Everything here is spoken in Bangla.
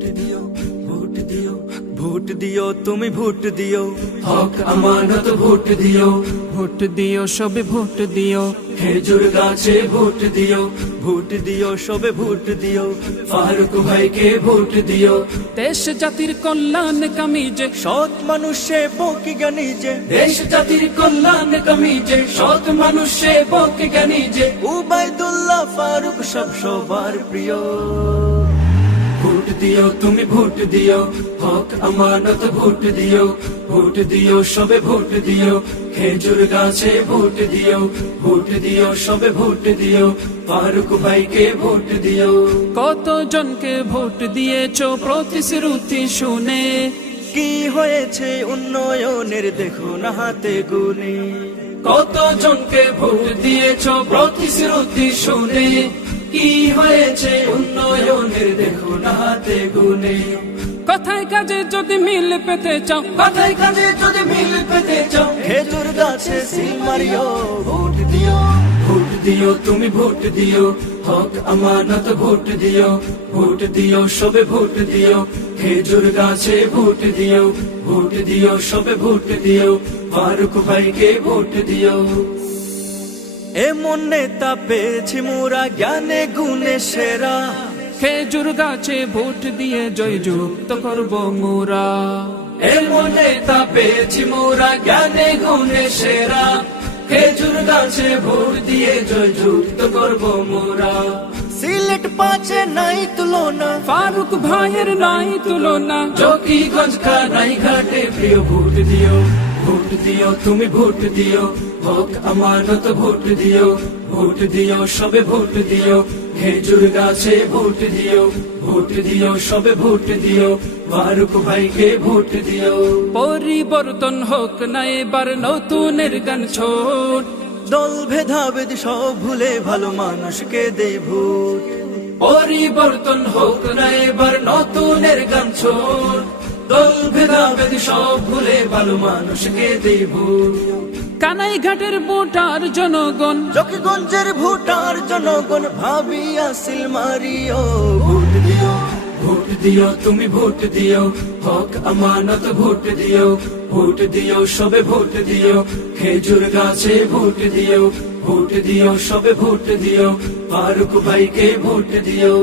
ভোট দিও, ভোট দিও, ভোট দিও, তুমি ভোট দিও, হক আমানত ভোট দিও, ভোট দিও সবে ভোট দিও, খেজুর গাছে ভোট দিও, ভোট দিও, সবে ভোট দিও, ফারুক ভাইকে ভোট দিও, দেশ জাতির কল্যাণ কামিজে সৎ মানুষে বকি জ্ঞানী যে, দেশ জাতির কল্যাণ কামিজে, সৎ মানুষে বকে জ্ঞানী যে, উবাইদুল্লাহ ফারুক সব সবার প্রিয়। ভোট দিও, তুমি ভোট দিও, হক আমানত ভোট দিও, ভোট দিও, সবে ভোট দিও, খেজুর গাছে ভোট দিও, ভোট দিও, সবে ভোট দিও, ফারুক ভাইকে ভোট দিও। কতজনকে ভোট দিয়েছো প্রতিশ্রুতি শুনে, কি হয়েছে উন্নয়নের দেখো না হাতে গুনে, কতজনকে ভোট দিয়েছ প্রতিশ্রুতি শুনে, কি হয়েছে উন্নয়নের দেখো না হাতে গুনে। কথায় কাজে যদি মিল পেতে চাও, কথায় কাজে যদি মিল পেতে চাও, খেজুর গাছে সিল মারিও, ভোট দিও, ভোট দিও, তুমি ভোট দিও, হক আমানত ভোট দিও, ভোট দিও, সবে ভোট দিও, খেজুর গাছে ভোট দিও, ভোট দিও, সবে ভোট দিও, ফারুক ভাইকে ভোট দিও। এমন নেতা পেয়েছি মোরা জ্ঞানে গুণে সেরা, খেজুর গাছে ভোট দিয়ে জয়যুক্ত করব মোরা। এমন নেতা পেয়েছি মোরা জ্ঞানে গুণে সেরা, খেজুর গাছে ভোট দিয়ে জয়যুক্ত করব মোরা। সিলেট পাঁচে নাই তুলনা, ফারুক ভাইয়ের নাই তুলনা, জকিগঞ্জ কানাই ঘাটে প্রিয় ভোট দিও, ভোট দিও, তুমি ভোট দিও, হক আমানত ভোট দিও, ভোট দিও, সবে ভোট দিও, খেজুর গাছে ভোট দিও, ভোট দিও, সবে ভোট দিও, ফারুক ভাইকে ভোট দিও। পরিবর্তন হোক না এবার নতুনের গান ছোট, দল ভেদাভেদ সব ভুলে ভালো মানুষকে দেই ভোট। পরিবর্তন হোক না এবার নতুনের গান ছোট, দল ভেদাভেদ সব ভুলে ভালো মানুষকে দেই ভোট। কানাই ঘাটের ভোটার জনগণ, জকিগঞ্জের ভোটার জনগণ ভাবিয়া সিল মারিও, ভোট দিও, ভোট দিও, তুমি ভোট দিও, হক আমানত ভোট দিও, ভোট দিও, সবে ভোট দিও, খেজুর গাছে ভোট দিও, ভোট দিও, সবে ভোট দিও, ফারুক ভাইকে ভোট দিও।